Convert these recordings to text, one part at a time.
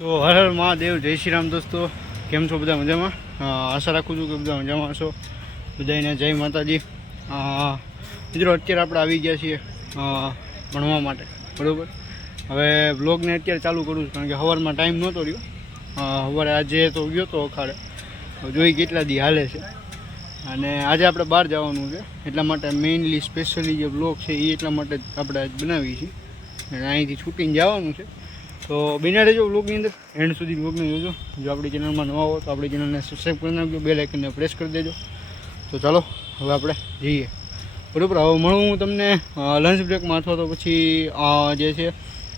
તો હર હર મહાદેવ, જય શ્રી રામ દોસ્તો. કેમ છો બધા? મજામાં? આશા રાખું છું કે બધા મજામાં છો. બધાને જય માતાજી. મિત્રો, અત્યારે આપણે આવી ગયા છીએ ભણવા માટે, બરાબર. હવે બ્લોગને અત્યારે ચાલુ કરું છું કારણ કે સવારમાં ટાઈમ નહોતો રહ્યો. સવારે આજે તો ગયો તો અખાડે, જોઈ કેટલા દી હાલે છે. અને આજે આપણે બહાર જવાનું છે, એટલા માટે મેઇનલી સ્પેશિયલી જે બ્લોગ છે એ એટલા માટે આપણે આજ બનાવીએ છીએ. અને અહીંથી છૂટીને જવાનું છે. તો બિના રહેજો બ્લોગની અંદર, એન્ડ સુધી બ્લોગને જોજો. જો આપણી ચેનલમાં નવા હો તો આપણી ચેનલને સબસ્ક્રાઈબ કરી નાખજો, બેલ આઇકનને પ્રેસ કરી દેજો. તો ચાલો હવે આપણે જઈએ, બરાબર. હવે મળું હું તમને લંચ બ્રેકમાં, અથવા તો પછી જે છે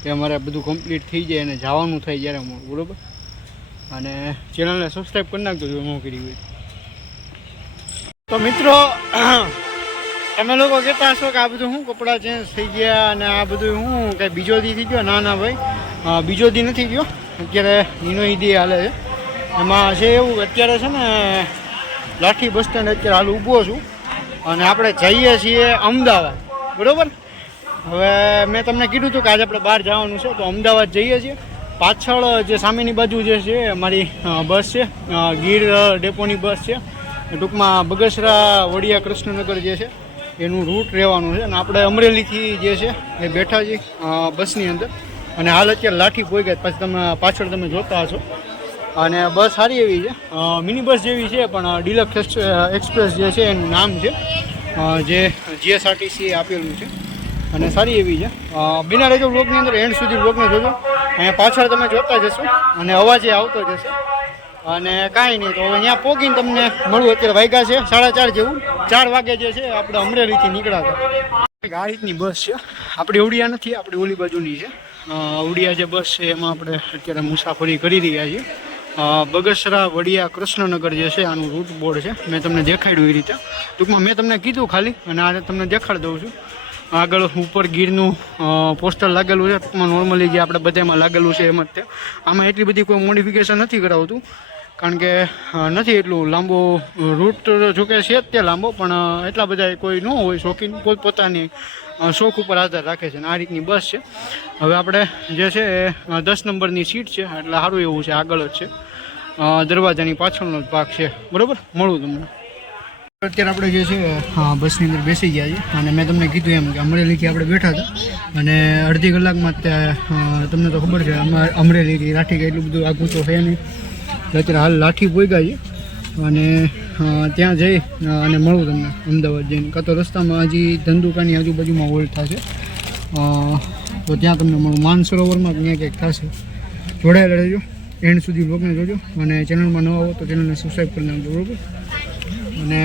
કે અમારે બધું કમ્પ્લીટ થઈ જાય અને જવાનું થાય જ્યારે મળું, બરાબર. અને ચેનલને સબસ્ક્રાઈબ કરી નાખજો જો ન કરી હોય. તો મિત્રો, તમે લોકો કહેતા હશો કે આ બધું શું કપડાં ચેન્જ થઈ ગયા અને આ બધું શું કંઈ બીજો દી થઈ ગયો? ના ના ભાઈ, બીજો દી નથી ગયો. અત્યારે એનો દી હાલે છે. એમાં છે એવું કે અત્યારે છે ને લાઠી બસ સ્ટેન્ડ અત્યારે હાલ ઊભો છું અને આપણે જઈએ છીએ અમદાવાદ, બરાબર. હવે મેં તમને કીધું હતું કે આજે આપણે બહાર જવાનું છે, તો અમદાવાદ જઈએ છીએ. પાછળ જે સામેની બાજુ જે છે અમારી બસ છે, ગીર ડેપોની બસ છે. ટૂંકમાં બગસરા વડિયા કૃષ્ણનગર જે છે એનું રૂટ રહેવાનું છે. અને આપણે અમરેલીથી જે છે એ બેઠા છીએ બસની અંદર. અને હાલ અત્યારે લાઠી પહોંચ્યા, પછી તમે પાછળ તમે જોતા હશો. અને બસ સારી એવી છે, મિની બસ જેવી છે, પણ ડિલક્સ એક્સપ્રેસ જે છે એનું નામ છે, જે જીએસઆરટીસી આપેલું છે. અને સારી એવી છે. બિના રહેજો બ્લોગની અંદર, એન્ડ સુધી બ્લોગને જોજો. અહીંયા પાછળ તમે જોતા જશો અને અવાજ એ આવતો જશે. અને કાંઈ નહીં, તો અહીંયા પહોંચીને તમને મળું. અત્યારે વાગ્યા છે 4:30 જેવું. 4 વાગે જે છે આપણે અમરેલીથી નીકળ્યા હતા. આ રીતની બસ છે. આપણી ઉડિયા નથી, આપણી ઓલી બાજુની છે. ઉડિયા જે બસ છે એમાં આપણે અત્યારે મુસાફરી કરી રહ્યા છીએ. બગસરા વડિયા કૃષ્ણનગર જે છે આનું રૂટ બોર્ડ છે, મેં તમને દેખાડ્યું એ રીતે. ટૂંકમાં મેં તમને કીધું ખાલી, અને આ તમને દેખાડી દઉં છું. આગળ ઉપર ગીરનું પોસ્ટર લાગેલું છે. ટૂંકમાં નોર્મલી જે આપણે બધામાં લાગેલું છે એમ જ તે. આમાં એટલી બધી કોઈ મોડિફિકેશન નથી કરાવતું, કારણ કે નથી એટલું લાંબો રૂટ. જોકે છે જ તે લાંબો, પણ એટલા બધા કોઈ ન હોય શોખીન, પોતપોતાની શોખ ઉપર આધાર રાખે છે. અને આ રીતની બસ છે. હવે આપણે જે છે એ 10 નંબરની સીટ છે, એટલે સારું એવું છે. આગળ જ છે, દરવાજાની પાછળનો જ ભાગ છે, બરાબર. મળું તમને. અત્યારે આપણે જે છે બસની અંદર બેસી ગયા છીએ. અને મેં તમને કીધું એમ કે અમરેલીથી આપણે બેઠા હતા, અને અડધી કલાકમાં તમને તો ખબર છે અમરેલીથી લાઠી કંઈ એટલું બધું આઘું તો છે નહીં. અત્યારે હાલ લાઠી પહોંચ્યા છીએ અને ત્યાં જઈ અને મળું તમને અમદાવાદ જઈને. કાં તો રસ્તામાં હજી ધંધુકાની આજુબાજુમાં હોલ્ડ થશે, તો ત્યાં તમને મળું. માનસરોવરમાં ત્યાં કંઈક થશે. જોડાયેલા રહેજો, એન્ડ સુધી બ્લોગને જોજો. અને ચેનલમાં નવા હો તો ચેનલને સબસ્ક્રાઈબ કરી નાખજો, બરાબર. અને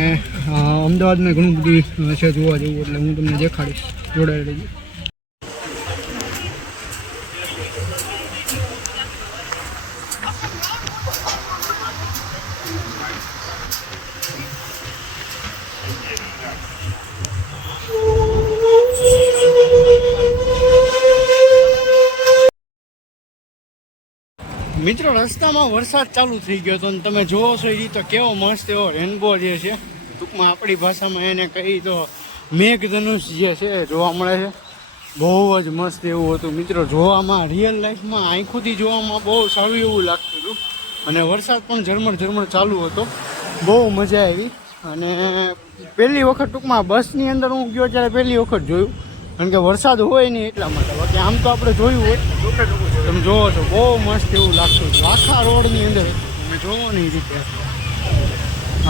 અમદાવાદમાં ઘણું બધું છે જોવા જેવું, એટલે હું તમને દેખાડીશ. જોડાયેલા રહેજો. મિત્રો, રસ્તામાં વરસાદ ચાલુ થઈ ગયો હતો, અને તમે જોવો છો એ રીતે કેવો મસ્ત એવો રેનબો જે છે, ટૂંકમાં આપણી ભાષામાં એને કહી તો મેઘધનુષ જે છે જોવા મળે છે. બહુ જ મસ્ત એવું હતું મિત્રો. જોવામાં, રિયલ લાઈફમાં આંખોથી જોવામાં બહુ સારું એવું લાગતું હતું. અને વરસાદ પણ ઝરમર ચાલુ હતો. બહુ મજા આવી. અને પહેલી વખત ટૂંકમાં બસની અંદર હું ગયો ત્યારે પહેલી વખત જોયું, કારણ કે વરસાદ હોય નહીં એટલા માટે. બાકી આમ તો આપણે જોયું હોય. તમે જોવો છો બહુ મસ્ત એવું લાગતું હતું આખા રોડની અંદર. તમે જોવો ને એ રીતે.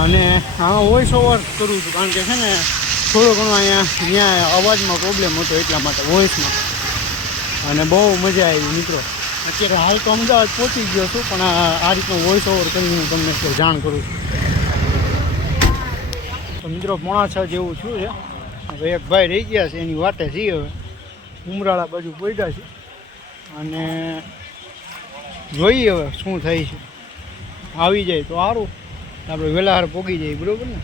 અને આમાં વોઇસ ઓવર કરું છું, કારણ કે છે ને થોડો ઘણો અહીંયા અવાજમાં પ્રોબ્લેમ હતો, એટલા માટે વોઇસમાં. અને બહુ મજા આવી મિત્રો. અત્યારે હાલ તો અમદાવાદ પહોંચી ગયો છું, પણ આ રીતનો વોઇસ ઓવર કરીને હું તમને જાણ કરું છું. તો મિત્રો 5:30 જેવું છું છે. હવે એક ભાઈ રહી ગયા છે, એની વાટે છીએ. હવે ઉમરાળા બાજુ પહોંચ્યા છે અને જોઈએ હવે શું થાય છે. આવી જાય તો સારું, આપણે વહેલા હાર પહોંચી જઈએ, બરાબર ને.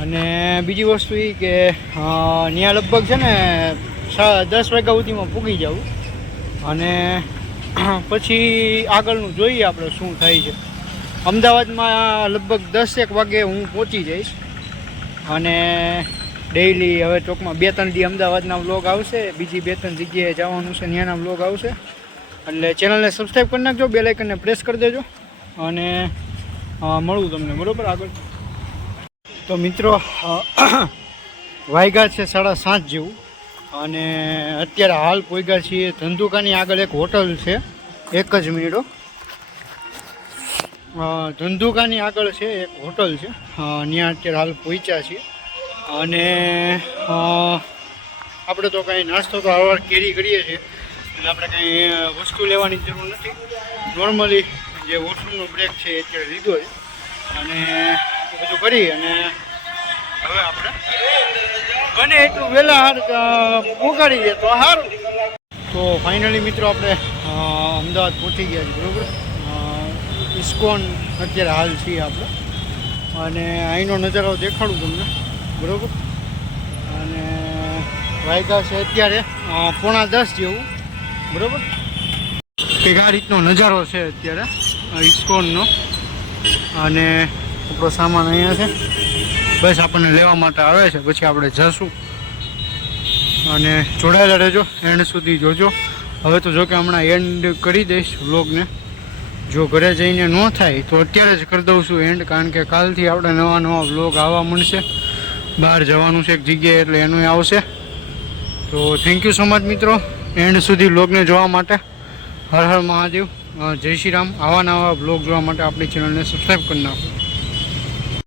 અને બીજી વસ્તુ એ કે ત્યાં લગભગ છે ને 10 વાગ્યા સુધીમાં પહોંચી જવું. અને પછી આગળનું જોઈએ આપણે શું થાય છે. અમદાવાદમાં લગભગ 10-1 વાગે હું પહોંચી જઈશ. અને ડેઈલી હવે ચોકમાં 2-3 દી અમદાવાદના વ્લોગ આવશે, બીજી 2-3 જગ્યાએ જવાનું છે ત્યાંના વ્લોગ આવશે. એટલે ચેનલને સબસ્ક્રાઈબ કરી નાખજો, બેલ આઇકનને પ્રેસ કરી દેજો અને મળું તમને બરાબર આગળ. તો મિત્રો વાગ્યા છે 7:30 જેવું અને અત્યારે હાલ પહોંચ્યા છીએ ધંધુકાની આગળ એક હોટલ છે. એક જ મિનિટો. ધંધુકાની આગળ છે એક હોટલ છે, ત્યાં અત્યારે હાલ પહોંચ્યા છીએ અને આપણે તો કાંઈ નાસ્તો તો હવાર કેરી કરીએ છીએ એટલે આપણે કાંઈ વસ્તુ લેવાની જરૂર નથી. નોર્મલી જે વોશરૂમનો બ્રેક છે એ અત્યારે લીધો છે અને એ બધું કરી અને હવે આપણે બને એટલું વહેલા પહોંચાડી દે તો સારું. તો ફાઇનલી મિત્રો આપણે અમદાવાદ પહોંચી ગયા છીએ બરાબર. ઇસ્કોન અત્યારે હાલ છીએ આપણે અને અહીંનો નજારો દેખાડું તમને બરાબર. અને વાગ્યા છે અત્યારે 9:45 જેવું બરાબર. એક આ રીતનો નજારો છે અત્યારે ઇસ્કોનનો અને આપણો સામાન અહીંયા છે. બસ આપણને લેવા માટે આવે છે, પછી આપણે જશું અને જોડાયેલા રહેજો, એન્ડ સુધી જોજો. હવે તો જો કે હમણાં એન્ડ કરી દઈશ વ્લોગને. જો ઘરે જઈને ન થાય તો અત્યારે જ કરી દઉં છું એન્ડ, કારણ કે કાલથી આપણે નવા વ્લોગ આવવા મળશે. બહાર જવાનું છે એક જગ્યાએ એટલે એનું આવશે. તો થેન્ક યુ સો મચ મિત્રો એન્ડ સુધી વ્લોગને જોવા માટે. હર હર મહાદેવ, જય શ્રી રામ. આવા નવા વ્લોગ જોવા માટે આપણી ચેનલને સબસ્ક્રાઈબ કરી નાખો.